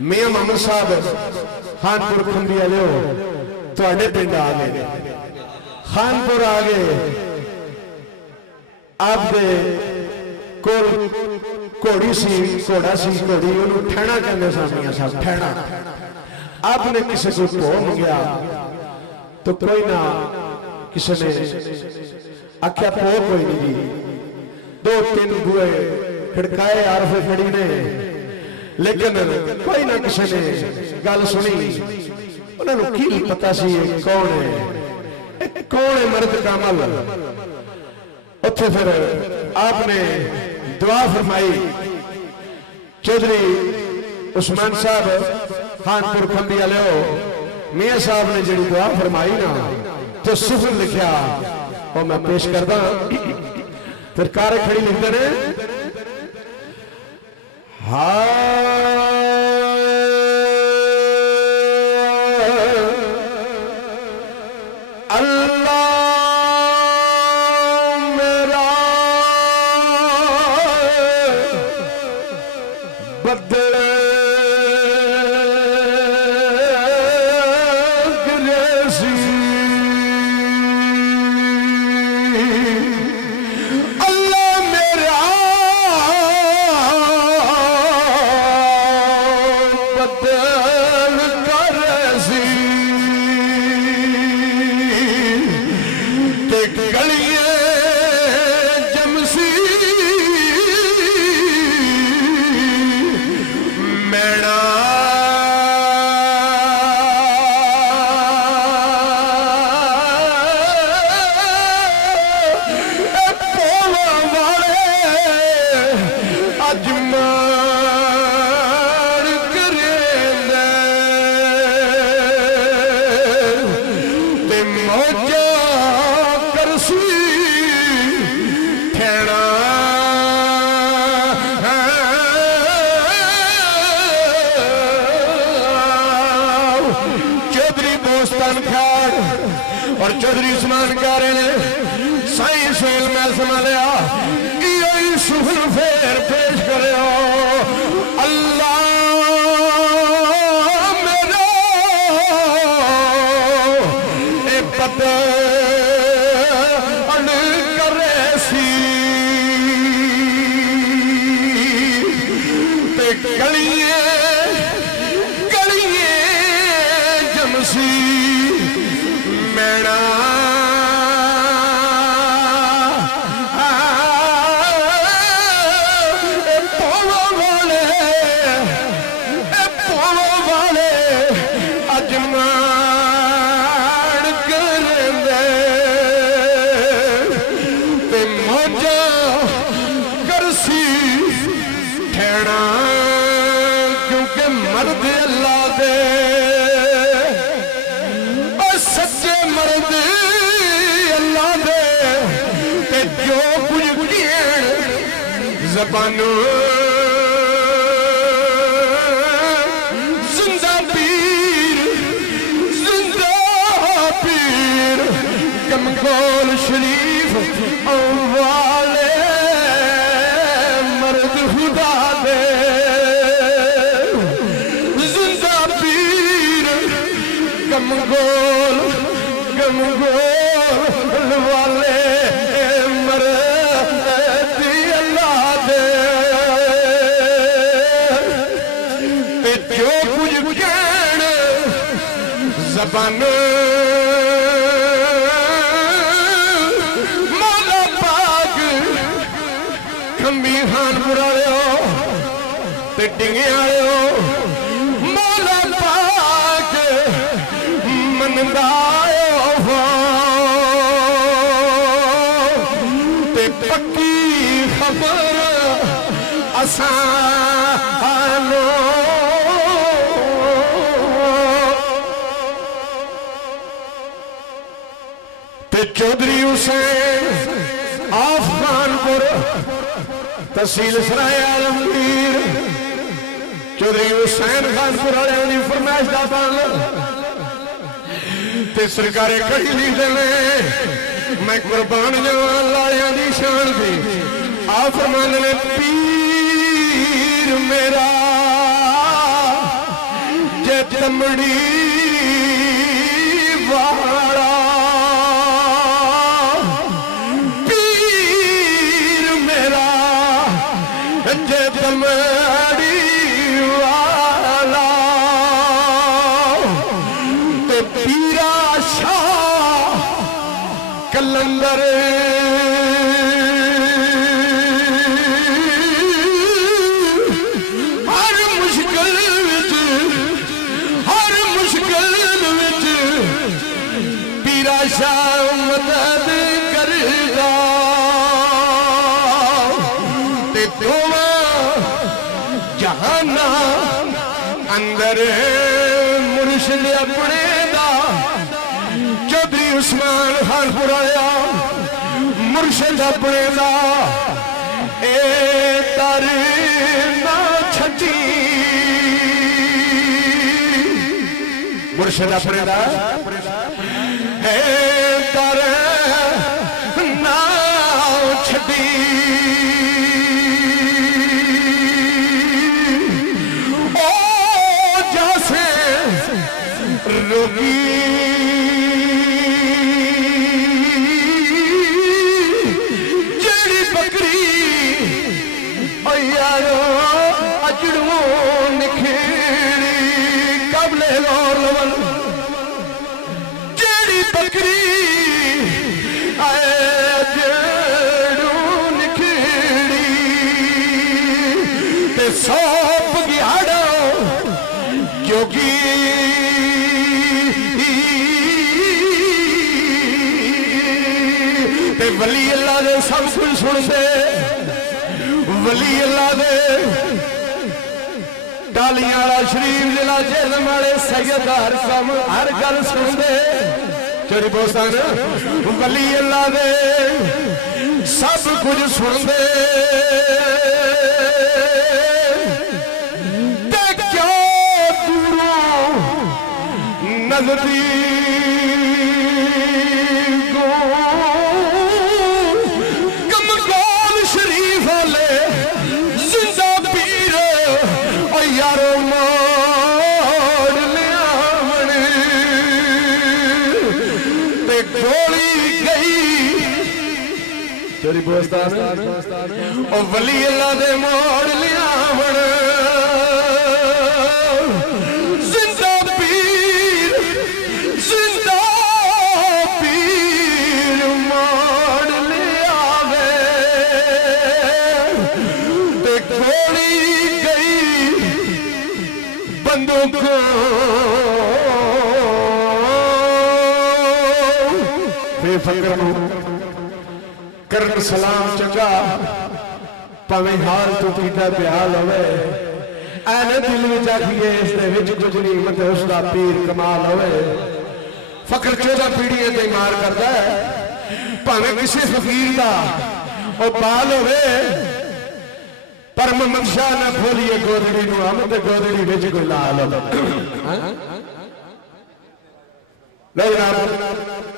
मियां मोहम्मद साहब खानपुर खंबी वाले हो तुहाडे पिंड आ गए खानपुर आ गए आपदे कोल घोड़ी सी घोड़ा सी घोड़ी उन्होंने ठहना कहते सन मियां साहब ठहना आपने किसी को भो मंगया तो कोई ना किसी ने आख्या भो कोई नहीं जी दो तीन बुए खड़काए आरफे खड़ी ने लेकिन कोई ना किसी ने गल सुनी उन्होंने की पता सी कौन है मर्द कामल उत्थे फिर आपने दुआ फरमाई चौधरी उस्मान साहब खानपुर खंबी वाले हो मियां साहब ने जी दुआ फरमाई ना तो सिफर लिखा और मैं पेश करदा फिर कार खड़ी लिखते ने और चौधरी उस्मान कारी ने साई सुहेल महल संभालिया सुहल फेर पेश करो अल्लाह मेरा ए पता करे सी ते गलिए गलिए जमसी मेरा मर्द अल्लाह दे सच्चे मर्द अल्लाह दे ते जो कुछ जबानों जिंदा पीर कमकोल शरीफ वाले मर्द खुदा दे गमगोल गमगोल वाले मर्द अल्लाह दे जो कुछ कहन जबान मौला पाक खंबी खानपुर वाले ते डिंगे वाले ते पक्की खबर असानो ते चौधरी हुसैन आफ खानपुर तहसील सराय आलमगीर चौधरी हुसैन खानपुर वाले की फरमाइश का पालन ते सरकारें कड़ी लिखते हैं मैं कुर्बान जवान लालियां दी शान थी आप फरमाते ने पीर मेरा चमड़ी वाला पीर मेरा जे चमड़ी वाला ते पीरा शाह कलंदर मदद करेगा ते दोवा जहाना अंदर मुर्शिद अपने दा चौधरी उस्मान खान पुराया मुर्शिद अपने दा ए तर ना छटी मुर्शिद अपने दा तर ना छड़ी ओ जैसे रोगी जेड़ी बकरी ओ यारो अजड़ू निखेड़ी कबले गौर लवल बकरी आए जड़ू निखड़ी ते सौंप गियाड़ो जोगी ते वली अल्लाह दे सब कुछ सुनते वली अल्लाह दे डालियां वाला शरीफ जिला जेलम वाले सैयद हर गल सुनते चोरी बोसान वली अल्लाह दे सब कुछ सुनते क्यों दूरों नजदीक कमगौल शरीफ वाले जिंदा पीर ओ यारो गोली गई तेरी बोस्तान ओ वली अल्लाह दे मोड़ लिया जिंदा पीर मोड़ लिया ते गोली गई बंदूक बेफिक्र करन सलाम चंगा भावें हाल तो कीता बेहाल होवे ऐने दिल विच आखिए इस दे विच कुछ नहीं मतलब उसदा पीर कमाल होवे फकर 14 पीढ़ियां ते मार करदा है भावें किसी फकीर दा ओ बाल होवे पर मोहम्मद शाह ना खोलिए गोदड़ी नु हम ते गोदड़ी विच कोई लाल होवे ले जनाब